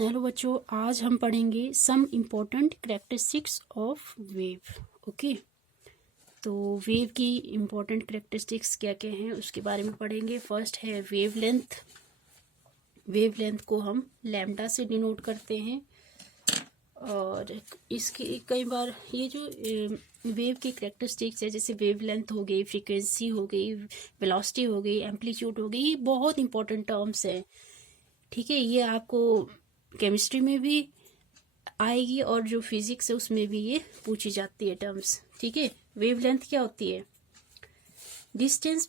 Hello बच्चों, आज हम पढ़ेंगे some important characteristics of wave. Okay, तो वेव की इम्पोर्टेंट कैरेक्टरिस्टिक्स क्या क्या हैं उसके बारे में पढ़ेंगे। फर्स्ट है वेव लेंथ। वेव लेंथ को हम लैम्डा से डिनोट करते हैं। और इसकी कई बार ये जो वेव की कैरेक्टरिस्टिक्स है, जैसे वेव लेंथ हो गई, फ्रीक्वेंसी हो गई, वेलोसिटी हो गई, एम्पलीट्यूड हो गई, ये बहुत इंपॉर्टेंट टर्म्स हैं। ठीक है, ये आपको केमिस्ट्री में भी आएगी और जो फिजिक्स है उसमें भी ये पूछी जाती है टर्म्स। ठीक है, वेवलेंथ क्या होती है? Distance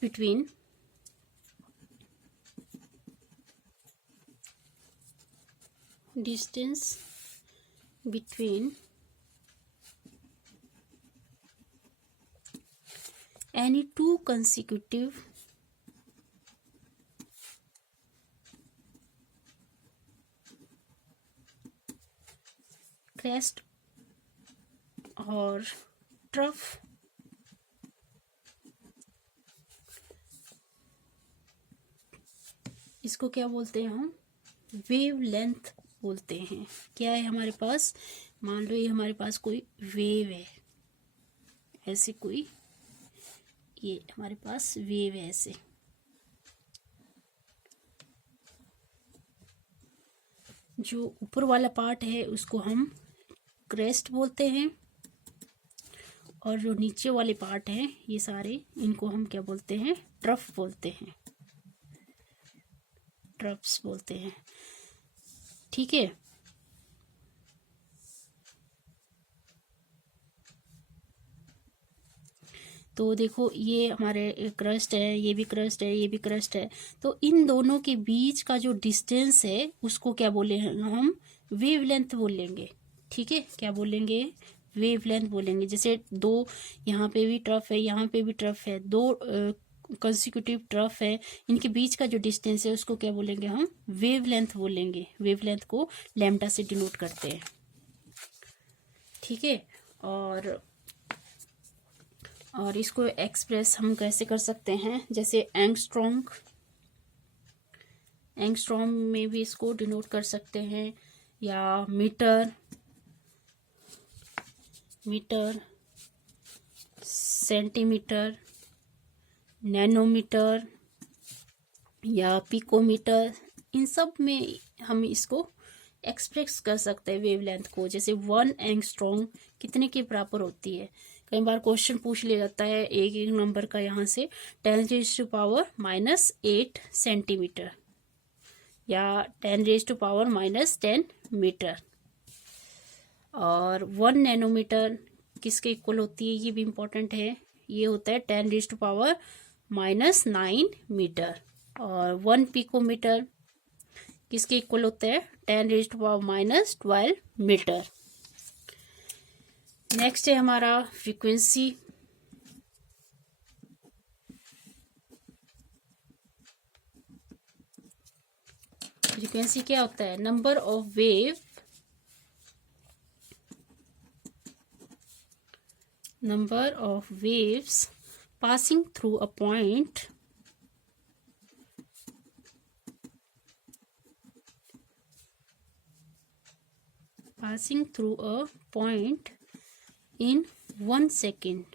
between any two consecutive crest और ट्रफ इसको क्या बोलते हैं? हम वेव लेंथ बोलते हैं। क्या है हमारे पास? मान लो ये हमारे पास कोई वेव है, ऐसे कोई, ये हमारे पास वेव है ऐसे। जो ऊपर वाला पार्ट है उसको हम क्रेस्ट बोलते हैं, और जो नीचे वाले पार्ट हैं ये सारे, इनको हम क्या बोलते हैं? ट्रफ बोलते हैं, ट्रफ्स बोलते हैं। ठीक है, तो देखो ये हमारे क्रस्ट है, ये भी क्रस्ट है, ये भी क्रस्ट है। तो इन दोनों के बीच का जो डिस्टेंस है उसको क्या बोले हम? वेवलेंथ बोलेंगे। ठीक है, क्या बोलेंगे? वेवलेंथ बोलेंगे। जैसे दो, यहाँ पे भी ट्रफ है, यहाँ पे भी ट्रफ है, दो कंसेक्यूटिव ट्रफ है, इनके बीच का जो डिस्टेंस है उसको क्या बोलेंगे हम? वेवलेंथ बोलेंगे। वेवलेंथ को लैम्डा से डिनोट करते हैं। ठीक है, और इसको एक्सप्रेस हम कैसे कर सकते हैं? जैसे एंगस्ट्रॉम में भी इसको डिनोट कर सकते हैं, या मीटर, सेंटीमीटर, नैनोमीटर या पिकोमीटर, इन सब में हम इसको एक्सप्रेस कर सकते हैं वेवलेंथ को। जैसे 1 एंगस्ट्रॉम कितने के बराबर होती है? कई बार क्वेश्चन पूछ लिया जाता है एक एक नंबर का, यहाँ से 10⁻⁻8 सेंटीमीटर या 10⁻⁻10 मीटर। और 1 नैनोमीटर किसके इक्वल होती है? ये भी इम्पोर्टेंट है, ये होता है 10⁻⁹ मीटर। और 1 पिकोमीटर किसके इक्वल होता है? 10⁻⁻12 मीटर। नेक्स्ट है हमारा फ्रीक्वेंसी। फ्रीक्वेंसी क्या होता है? Number of waves passing through a point in 1 second.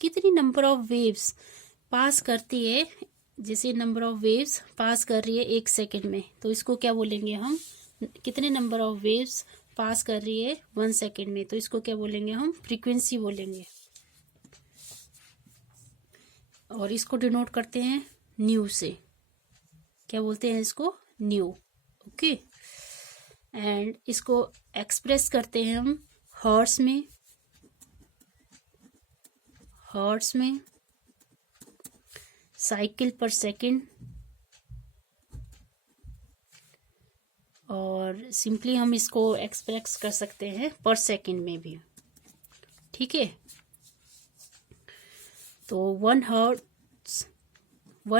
कितनी नंबर ऑफ वेव्स पास करती है? जैसे नंबर ऑफ वेव्स पास कर रही है 1 सेकेंड में, तो इसको क्या बोलेंगे हम? कितने नंबर ऑफ वेव्स पास कर रही है 1 सेकेंड में, तो इसको क्या बोलेंगे हम? फ्रीक्वेंसी बोलेंगे। और इसको डिनोट करते हैं न्यू से। क्या बोलते हैं इसको? न्यू। ओके, एंड इसको एक्सप्रेस करते हैं हम हर्ट्ज में, साइकिल पर सेकेंड, और सिंपली हम इसको एक्सप्रेस कर सकते हैं पर सेकेंड में भी। ठीक है, तो 1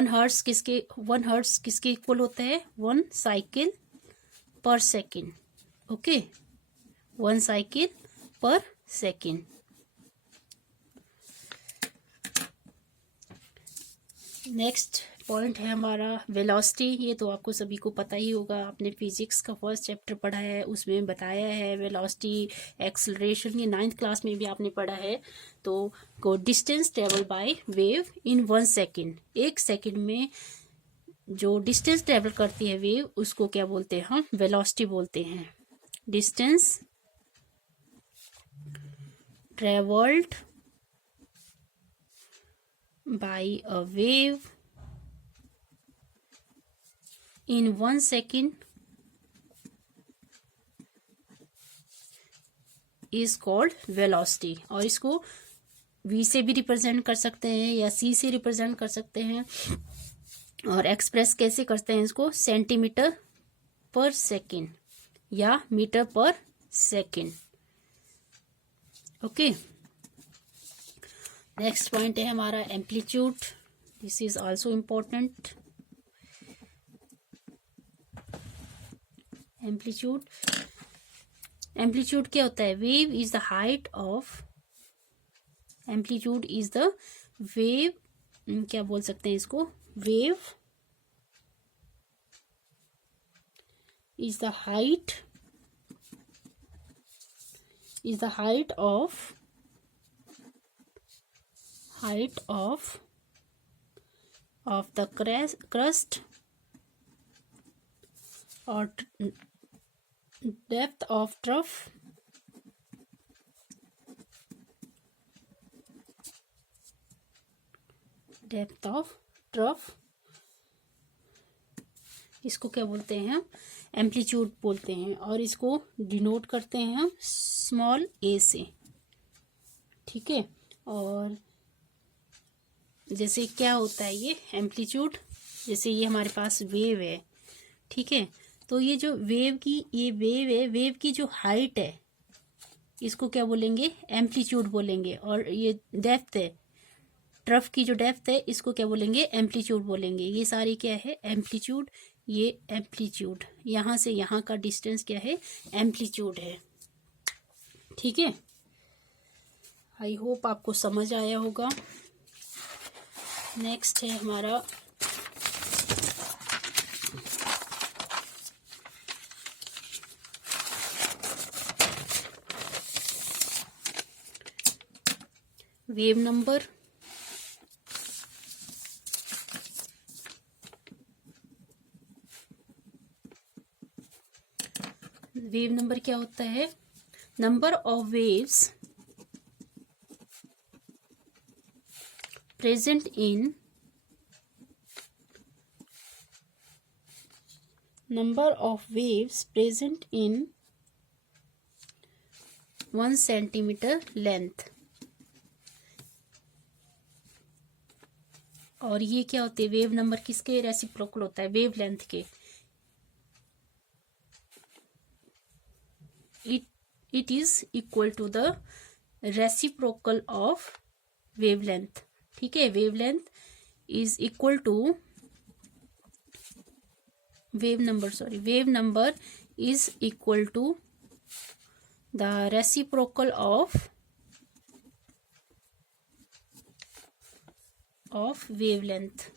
हर्ट्ज किसके इक्वल होता है? 1 साइकिल पर सेकेंड। ओके, 1 साइकिल पर सेकेंड। नेक्स्ट पॉइंट है हमारा वेलोसिटी। ये तो आपको सभी को पता ही होगा, आपने फिजिक्स का फर्स्ट चैप्टर पढ़ा है, उसमें बताया है वेलोसिटी, एक्सेलरेशन, ये 9th क्लास में भी आपने पढ़ा है। तो को distance travel by wave in 1 second, 1 second में जो डिस्टेंस ट्रेवल करती है वेव, उसको क्या बोलते हैं हम? वेलोसिटी बोलते हैं। Distance travelled by a wave in 1 second is called velocity। और इसको v से भी रिप्रेजेंट कर सकते हैं या c से रिप्रेजेंट कर सकते हैं। और एक्सप्रेस कैसे करते हैं इसको? सेंटीमीटर पर सेकेंड या मीटर पर सेकेंड। ओके, नेक्स्ट पॉइंट है हमारा amplitude. This is also important. Amplitude क्या होता है? Wave is the height of, amplitude is the wave, क्या बोल सकते हैं इसको? Wave is the height of the crust or depth of trough इसको क्या बोलते हैं हम? एम्पलीट्यूड बोलते हैं। और इसको डिनोट करते हैं हम स्मॉल a से। ठीक है, और जैसे क्या होता है ये एम्पलीट्यूड, जैसे ये हमारे पास वेव है, ठीक है, तो ये जो वेव की, ये वेव है, वेव की जो हाइट है इसको क्या बोलेंगे? एम्पलीट्यूड बोलेंगे। और ये डेप्थ है, ट्रफ की जो डेप्थ है, इसको क्या बोलेंगे? एम्पलीट्यूड बोलेंगे। ये सारी क्या है? एम्पलीट्यूड। ये एम्पलीट्यूड, यहाँ से यहाँ का डिस्टेंस क्या है? एम्पलीट्यूड है। ठीक है, आई होप आपको समझ आया होगा। नेक्स्ट है हमारा वेव नंबर। वेव नंबर क्या होता है? Number of waves present in number of waves present in 1 centimeter length। और ये क्या होते हैं? वेव नंबर किसके रेसिप्रोकल होता है? वेव लेंथ के। It is equal to the reciprocal of wave length. ठीक है, wave length is equal to wave number is equal to the reciprocal of wavelength.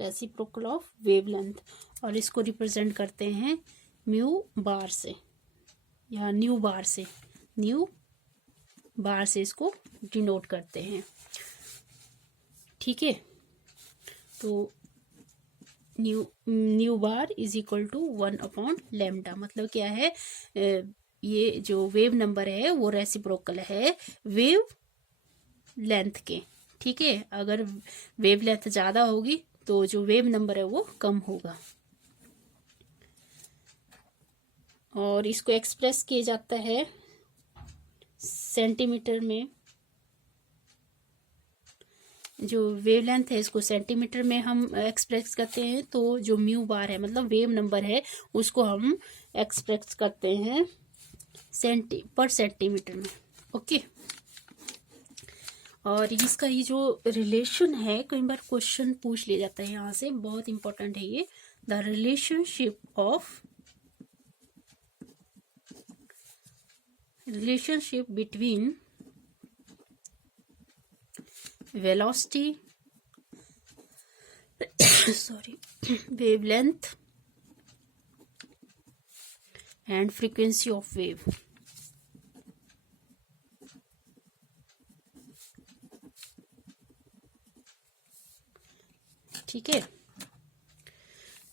Reciprocal of wavelength. और इसको represent करते हैं म्यू बार से या new बार से। न्यू बार से इसको डिनोट करते हैं। ठीक है, तो new bar is equal to 1/λ। मतलब क्या है? ये जो वेव नंबर है वो रेसिप्रोकल है वेव लेंथ के। ठीक है, अगर वेव लेंथ ज्यादा होगी तो जो वेव नंबर है वो कम होगा। और इसको एक्सप्रेस किया जाता है सेंटीमीटर में। जो वेवलेंथ है इसको सेंटीमीटर में हम एक्सप्रेस करते हैं। तो जो म्यू बार है मतलब वेव नंबर है उसको हम एक्सप्रेस करते हैं पर सेंटीमीटर में। ओके, और इसका ये जो रिलेशन है, कई बार क्वेश्चन पूछ लिया जाता है यहाँ से, बहुत इंपॉर्टेंट है ये। The relationship between velocity, sorry, wavelength and frequency of wave. ठीक है,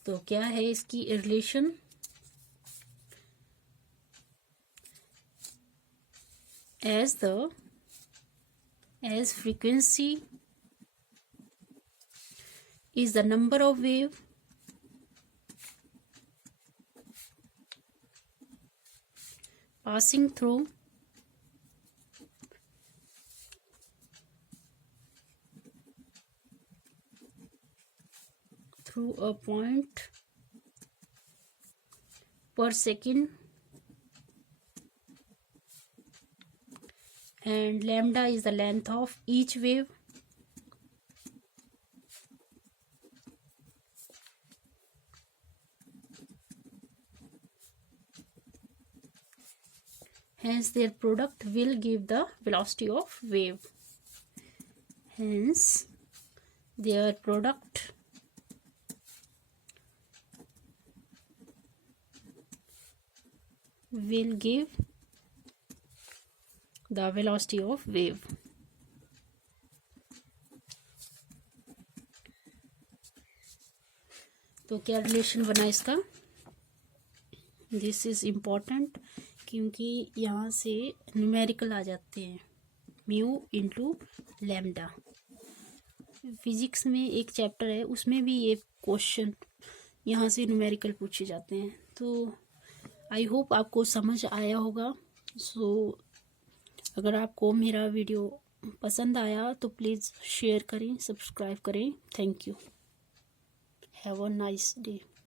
तो क्या है इसकी relation? as frequency is the number of wave passing through a point per second, and lambda is the length of each wave. Hence their product will give the velocity of wave. Hence their product will give the velocity of wave. तो क्या relation बना इसका? This is important क्योंकि यहाँ से numerical आ जाते हैं, mu into lambda. Physics में एक चैप्टर है उसमें भी ये क्वेश्चन यहाँ से न्यूमेरिकल पूछे जाते हैं। तो आई होप आपको समझ आया होगा। अगर आपको मेरा वीडियो पसंद आया तो प्लीज़ शेयर करें, सब्सक्राइब करें। Thank you. Have a nice day.